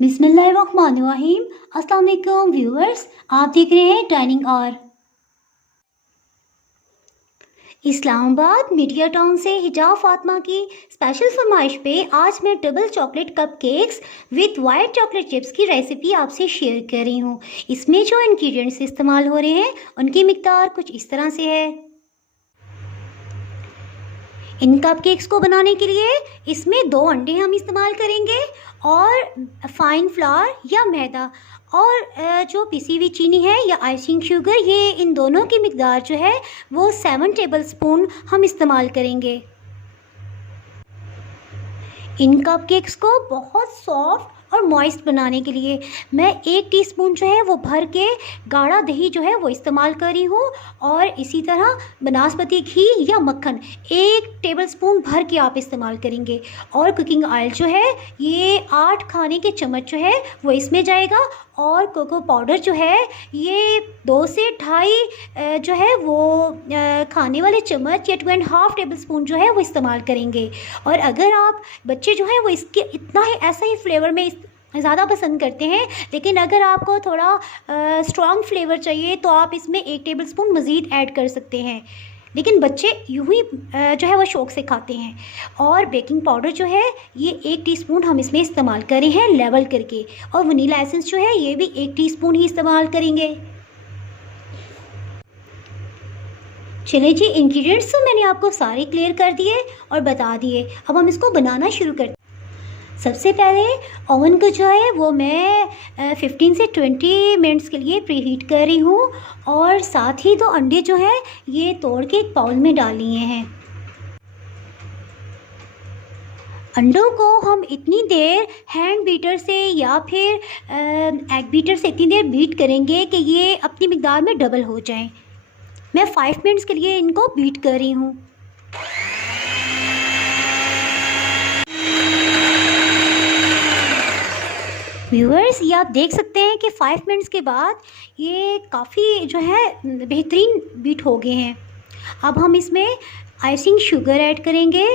बिस्मिल्लाहिर्रहमानिर्रहीम। अस्सलाम वालेकुम व्यूअर्स, आप देख रहे हैं dining hour. Islamabad media town से हिजाब फातिमा की स्पेशल फरमाइश पे आज मैं double chocolate cupcakes with white chocolate chips की रेसिपी आपसे शेयर कर रही हूँ। इसमें जो इंग्रेडिएंट्स इस्तेमाल हो रहे हैं उनकी मिकदार कुछ इस तरह से है। इन कप केक्स को बनाने के लिए इसमें 2 अंडे हम इस्तेमाल करेंगे और फाइन फ्लावर या मैदा और जो पिसी हुई चीनी है या आइसिंग शुगर, ये इन दोनों की मिकदार जो है वो 7 टेबलस्पून हम इस्तेमाल करेंगे। इन कप केक्स को बहुत सॉफ्ट और मॉइस्ट बनाने के लिए मैं 1 टीस्पून जो है वो भर के गाढ़ा दही जो है वो इस्तेमाल कर रही हूँ और इसी तरह बनास्पति घी या मक्खन 1 टेबलस्पून भर के आप इस्तेमाल करेंगे और कुकिंग ऑयल जो है ये 8 खाने के चम्मच जो है वो इसमें जाएगा और कोको पाउडर जो है ये 2 से 2.5 जो है वो खाने वाले चम्मच या 2.5 टेबलस्पून जो है वो इस्तेमाल करेंगे। और अगर आप बच्चे जो हैं वो इसके इतना ही ऐसा ही फ्लेवर में ज़्यादा पसंद करते हैं, लेकिन अगर आपको थोड़ा स्ट्रॉन्ग फ्लेवर चाहिए तो आप इसमें 1 टेबलस्पून मज़ीद ऐड कर सकते हैं, लेकिन बच्चे यूँ ही जो है वो शौक़ से खाते हैं। और बेकिंग पाउडर जो है ये 1 टीस्पून हम इसमें इस्तेमाल कर रहे हैं लेवल करके, और वनीला एसेंस जो है ये भी 1 टीस्पून ही इस्तेमाल करेंगे। चलिए जी, इंग्रेडिएंट्स तो मैंने आपको सारे क्लियर कर दिए और बता दिए। अब हम इसको बनाना शुरू करते हैं। सबसे पहले ओवन को जो है वो मैं 15 से 20 मिनट्स के लिए प्रीहीट कर रही हूँ और साथ ही 2 अंडे जो हैं ये तोड़ के एक बाउल में डाल लिए हैं। अंडों को हम इतनी देर हैंड बीटर से या फिर एग बीटर से इतनी देर बीट करेंगे कि ये अपनी मिकदार में डबल हो जाएं। मैं 5 मिनट्स के लिए इनको बीट कर रही हूँ। व्यूअर्स, ये आप देख सकते हैं कि 5 मिनट्स के बाद ये काफ़ी जो है बेहतरीन बीट हो गए हैं। अब हम इसमें आइसिंग शुगर ऐड करेंगे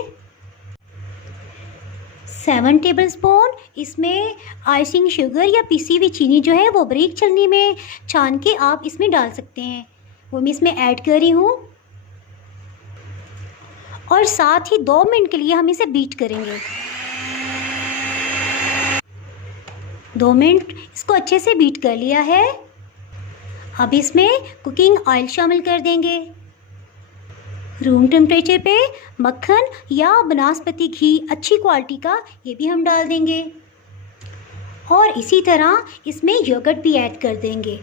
7 टेबलस्पून। इसमें आइसिंग शुगर या पिसी हुई चीनी जो है वो बारीक छलनी में छान के आप इसमें डाल सकते हैं, वो मैं इसमें ऐड कर रही हूँ। और साथ ही 2 मिनट के लिए हम इसे बीट करेंगे। 2 मिनट इसको अच्छे से बीट कर लिया है। अब इसमें कुकिंग ऑयल शामिल कर देंगे। रूम टेम्परेचर पे मक्खन या बनास्पति घी अच्छी क्वालिटी का ये भी हम डाल देंगे और इसी तरह इसमें योगर्ट भी ऐड कर देंगे।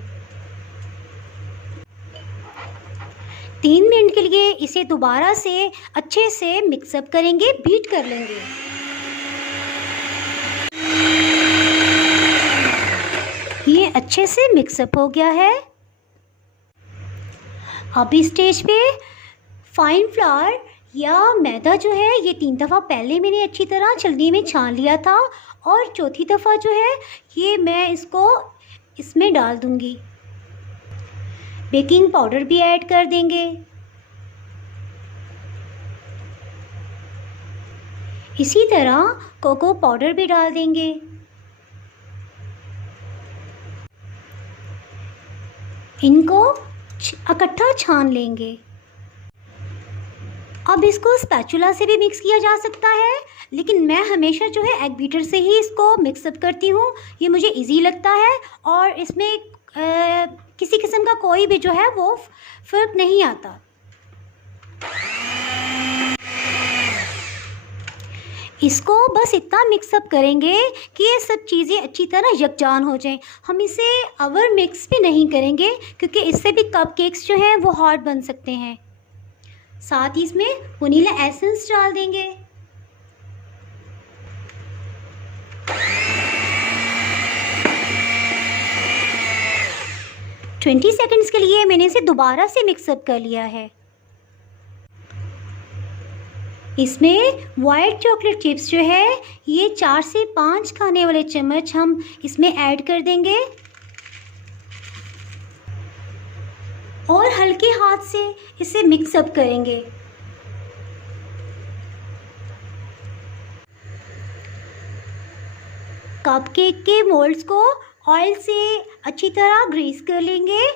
3 मिनट के लिए इसे दोबारा से अच्छे से मिक्सअप करेंगे, बीट कर लेंगे। ये अच्छे से मिक्सअप हो गया है। अब इस स्टेज पे फाइन फ्लावर या मैदा जो है ये 3 दफ़ा पहले मैंने अच्छी तरह छलनी में छान लिया था और चौथी दफ़ा जो है ये मैं इसको इसमें डाल दूंगी। बेकिंग पाउडर भी ऐड कर देंगे। इसी तरह कोको पाउडर भी डाल देंगे। इनको इकट्ठा छान लेंगे। अब इसको स्पैचुला से भी मिक्स किया जा सकता है, लेकिन मैं हमेशा जो है एग बीटर से ही इसको मिक्सअप करती हूँ, ये मुझे इजी लगता है और इसमें किसी किस्म का कोई भी जो है वो फ़र्क नहीं आता। इसको बस इतना मिक्सअप करेंगे कि ये सब चीज़ें अच्छी तरह यकजान हो जाएं। हम इसे ओवर मिक्स भी नहीं करेंगे क्योंकि इससे भी कप केक्स जो हैं वो हार्ड बन सकते हैं। साथ ही इसमें वनीला एसेंस डाल देंगे। ट्वेंटी सेकेंड्स के लिए मैंने इसे दोबारा से मिक्सअप कर लिया है। इसमें वाइट चॉकलेट चिप्स जो है ये 4 से 5 खाने वाले चम्मच हम इसमें ऐड कर देंगे और हल्के हाथ से इसे मिक्सअप करेंगे। कपकेक के मोल्ड्स को ऑयल से अच्छी तरह ग्रीस कर लेंगे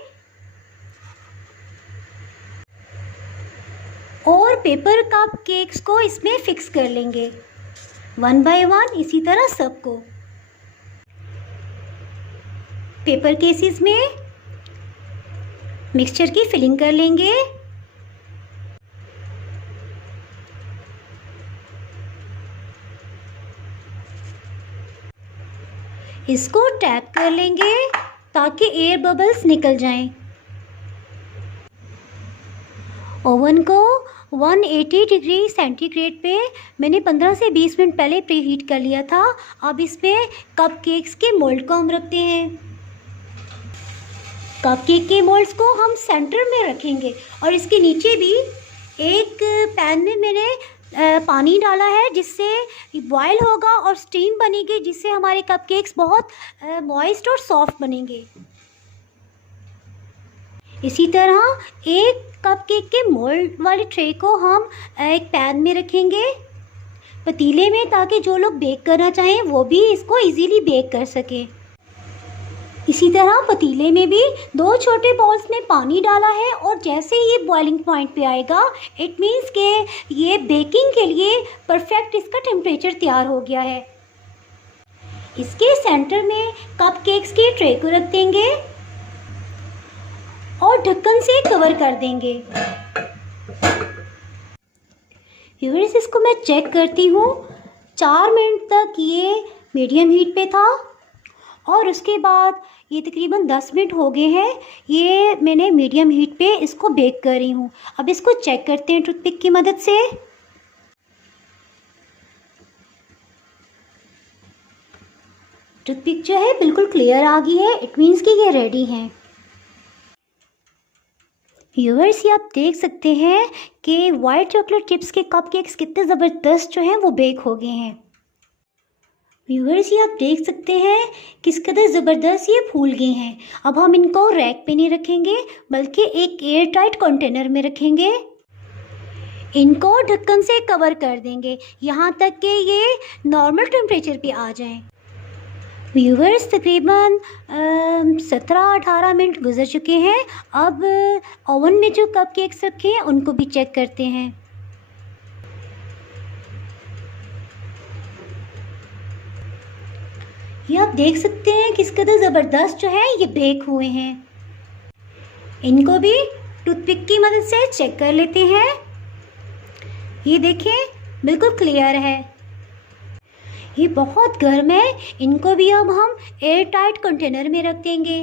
और पेपर कपकेक्स को इसमें फिक्स कर लेंगे 1 बाय 1, इसी तरह सबको। पेपर केसेस में मिक्सचर की फिलिंग कर लेंगे। इसको टैप कर लेंगे ताकि एयर बबल्स निकल जाएं। ओवन को 180 डिग्री सेंटीग्रेड पे मैंने 15 से 20 मिनट पहले प्री हीट कर लिया था। अब इसमें कपकेक्स के मोल्ड को हम रखते हैं। कपकेक के मोल्ड्स को हम सेंटर में रखेंगे और इसके नीचे भी एक पैन में मैंने पानी डाला है जिससे बॉयल होगा और स्टीम बनेगी, जिससे हमारे कपकेक्स बहुत मॉइस्ट और सॉफ्ट बनेंगे। इसी तरह एक कपकेक के मोल्ड वाले ट्रे को हम एक पैन में रखेंगे पतीले में, ताकि जो लोग बेक करना चाहें वो भी इसको इजीली बेक कर सकें। इसी तरह पतीले में भी 2 छोटे बाउल्स में पानी डाला है और जैसे ही ये बॉइलिंग पॉइंट पे आएगा इट मीन्स के ये बेकिंग के लिए परफेक्ट इसका टेम्परेचर तैयार हो गया है। इसके सेंटर में कपकेक्स के ट्रे को रख देंगे और ढक्कन से कवर कर देंगे। व्यूअर्स, इसको मैं चेक करती हूँ। 4 मिनट तक ये मीडियम हीट पे था और उसके बाद ये तकरीबन 10 मिनट हो गए हैं। ये मैंने मीडियम हीट पे इसको बेक कर रही हूँ। अब इसको चेक करते हैं टूथपिक की मदद से। टूथपिक जो है बिल्कुल क्लियर आ गई है, इट मीन्स कि ये रेडी हैं। व्यूअर्स, ये आप देख सकते हैं कि वाइट चॉकलेट चिप्स के कपकेक्स कितने ज़बरदस्त जो हैं वो बेक हो गए हैं। व्यूअर्स, ये आप देख सकते हैं किस कदर ज़बरदस्त ये फूल गए हैं। अब हम इनको रैक पे नहीं रखेंगे बल्कि एक एयर टाइट कंटेनर में रखेंगे। इनको ढक्कन से कवर कर देंगे यहाँ तक कि ये नॉर्मल टेम्परेचर पे आ जाएं। व्यूअर्स, तकरीबन 17-18 मिनट गुजर चुके हैं। अब ओवन में जो कपकेक्स रखे हैं उनको भी चेक करते हैं। ये आप देख सकते हैं किस कदर ज़बरदस्त जो है ये बेक हुए हैं। इनको भी टूथपिक की मदद से चेक कर लेते हैं। ये देखें, बिल्कुल क्लियर है। ये बहुत गर्म है, इनको भी अब हम एयर टाइट कंटेनर में रख देंगे।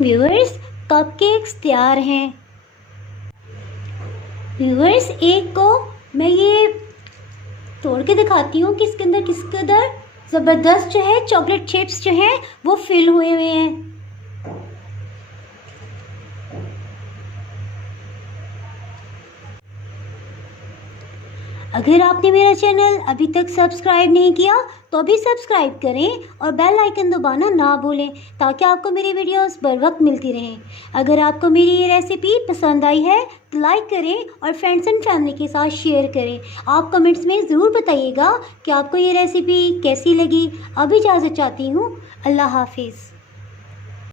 व्यूअर्स, कपकेक्स तैयार हैं। व्यूअर्स, एक को मैं ये तोड़ के दिखाती हूँ कि इसके अंदर किस कदर ज़बरदस्त जो है चॉकलेट चिप्स जो हैं वो फिल हुए हैं। अगर आपने मेरा चैनल अभी तक सब्सक्राइब नहीं किया तो अभी सब्सक्राइब करें और बेल आइकन दबाना ना भूलें ताकि आपको मेरी वीडियोस बर वक्त मिलती रहें। अगर आपको मेरी ये रेसिपी पसंद आई है तो लाइक करें और फ्रेंड्स एंड फैमिली के साथ शेयर करें। आप कमेंट्स में ज़रूर बताइएगा कि आपको ये रेसिपी कैसी लगी। अभी इजाज़त चाहती हूँ। अल्लाह हाफिज़।